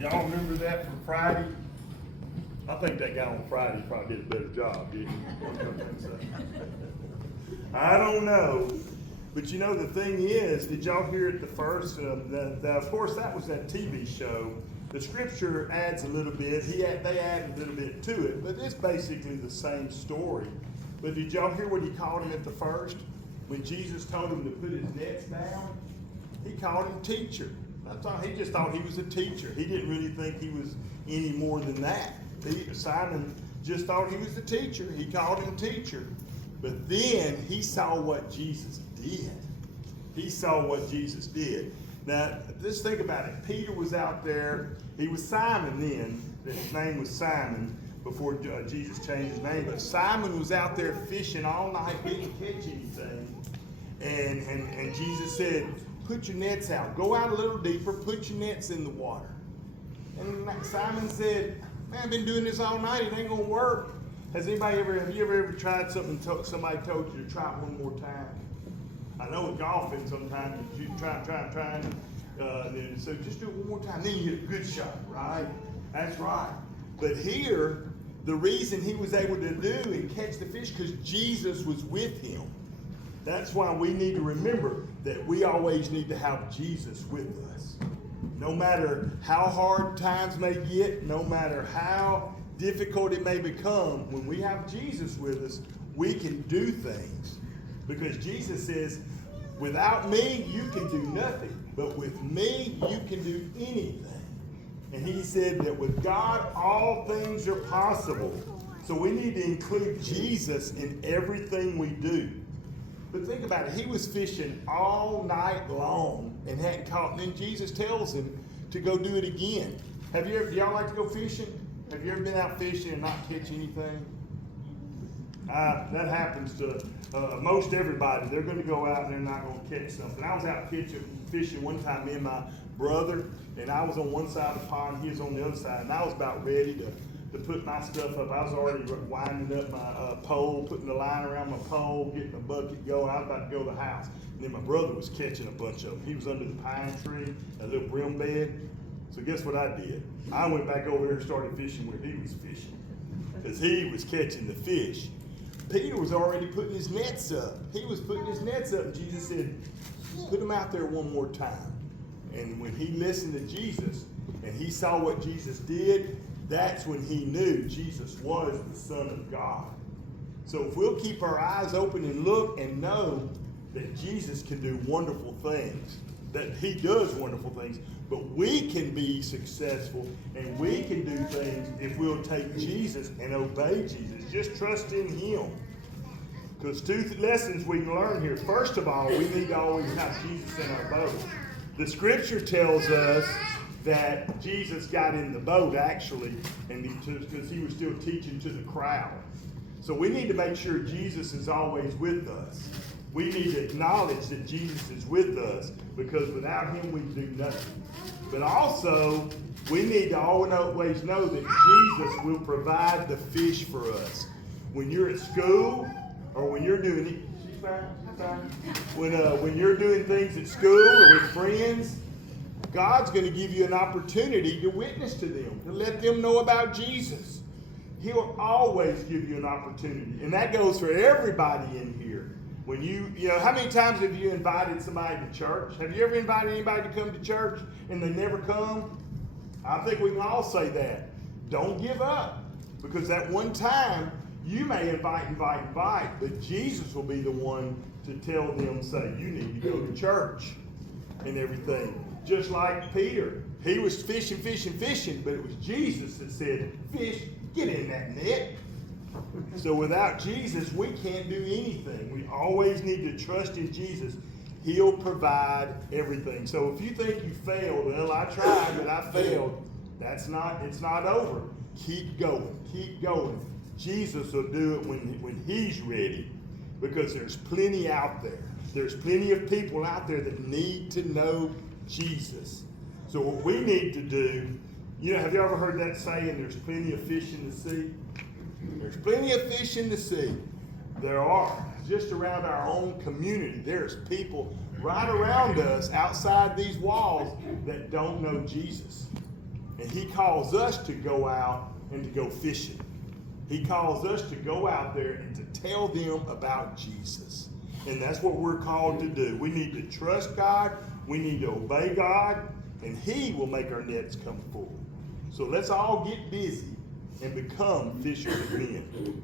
Y'all remember that from Friday? I think that guy on Friday probably did a better job, didn't he? I don't know. But you know, the thing is, did y'all hear it the first? Of course, that was that TV show. The scripture adds a little bit. They add a little bit to it, but it's basically the same story. But did y'all hear what he called him at the first? When Jesus told him to put his nets down, he called him teacher. He just thought he was a teacher. He didn't really think he was any more than that. Simon just thought he was a teacher. He called him teacher. But then he saw what Jesus did. He saw what Jesus did. Now, just think about it. Peter was out there. He was Simon then. His name was Simon before Jesus changed his name. But Simon was out there fishing all night, didn't catch anything. And Jesus said, put your nets out. Go out a little deeper. Put your nets in the water. And Simon said, man, I've been doing this all night. It ain't going to work. Have you ever tried something somebody told you to try it one more time? I know with golfing sometimes you try, so just do it one more time. Then you get a good shot, right? That's right. But here, the reason he was able to do and catch the fish because Jesus was with him. That's why we need to remember that we always need to have Jesus with us. No matter how hard times may get, no matter how difficult it may become, when we have Jesus with us, we can do things. Because Jesus says, without me, you can do nothing. But with me, you can do anything. And he said that with God, all things are possible. So we need to include Jesus in everything we do. But think about it. He was fishing all night long and hadn't caught. And then Jesus tells him to go do it again. Do y'all like to go fishing? Have you ever been out fishing and not catch anything? That happens to most everybody. They're going to go out and they're not going to catch something. I was out fishing one time, me and my brother, and I was on one side of the pond, he was on the other side, and I was about ready to put my stuff up. I was already winding up my pole, putting the line around my pole, getting the bucket going. I was about to go to the house. And then my brother was catching a bunch of them. He was under the pine tree, a little brim bed. So guess what I did? I went back over there and started fishing where he was fishing, because he was catching the fish. Peter was already putting his nets up. He was putting his nets up, and Jesus said, put them out there one more time. And when he listened to Jesus, and he saw what Jesus did, that's when he knew Jesus was the Son of God. So if we'll keep our eyes open and look and know that Jesus can do wonderful things, that he does wonderful things, but we can be successful and we can do things if we'll take Jesus and obey Jesus. Just trust in him. Because two lessons we can learn here. First of all, we need to always have Jesus in our boat. The scripture tells us that Jesus got in the boat actually, and because he was still teaching to the crowd. So we need to make sure Jesus is always with us. We need to acknowledge that Jesus is with us, because without him we do nothing. But also, we need to always know that Jesus will provide the fish for us. When you're at school, or when you're doing it, when you're doing things at school or with friends, God's going to give you an opportunity to witness to them, to let them know about Jesus. He'll always give you an opportunity. And that goes for everybody in here. When you know, how many times have you invited somebody to church? Have you ever invited anybody to come to church and they never come? I think we can all say that. Don't give up. Because that one time, you may invite, but Jesus will be the one to tell them, say, you need to go to church and everything. Just like Peter. He was fishing, but it was Jesus that said, fish, get in that net. So without Jesus, we can't do anything. We always need to trust in Jesus. He'll provide everything. So if you think you failed, well, I tried, but I failed. It's not over. Keep going. Jesus will do it when he's ready, because there's plenty out there. There's plenty of people out there that need to know Jesus. So what we need to do, have you ever heard that saying, there's plenty of fish in the sea? There's plenty of fish in the sea. There are. Just around our own community, there's people right around us outside these walls that don't know Jesus. And he calls us to go out and to go fishing. He calls us to go out there and to tell them about Jesus. And that's what we're called to do. We need to trust God. We need to obey God. And he will make our nets come full. So let's all get busy and become fishers of men.